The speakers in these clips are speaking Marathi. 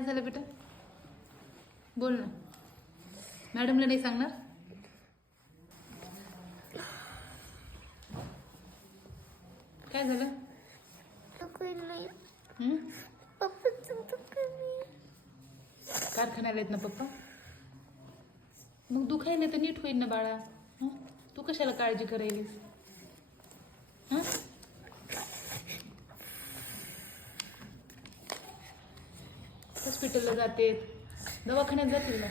काय झालं बेटा. बोल ना. मॅडमला नाही सांगणार? काय झालं? हं? कारखान्याला आहेत ना पप्पा? मग दुखायला तर नीट होईल ना बाळा. हं? तू कशाला काळजी करायलीस? हं? हॉस्पिटलला जाते. दवाखान्यात जातील ना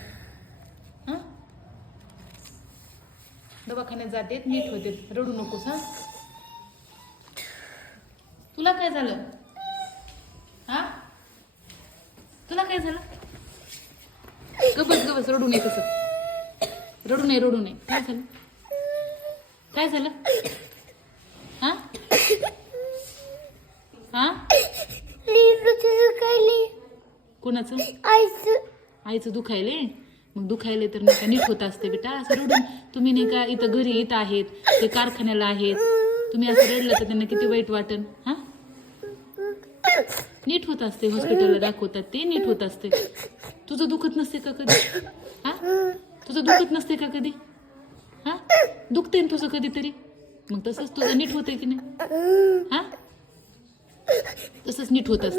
दवाखान्यात जाते नीट होते. रडू नकोस हा? तुला काय झालं? हा? तुला काय झालं? गबस गबस रडू नये तसं. रडू नये रडू नये. काय झालं? काय झालं? हा? हा? कोणाचं? आईचं. दुखायले मग दुखायले तर नाही का नीट होत असते बेटा. असं रडून तुम्ही नाही का इथं घरी इथं आहेत ते कारखान्याला आहेत. तुम्ही असं रडलं तर त्यांना किती वाईट वाटन हा? नीट होत असते हॉस्पिटलला दाखवतात ते नीट होत असते. तुझं दुखत नसते का कधी? हा? तुझं दुखत नसते का कधी? हा? दुखते ना तुझं कधीतरी? मग तसंच तुझं नीट होते की नाही? हा? तसंच नीट होत असते.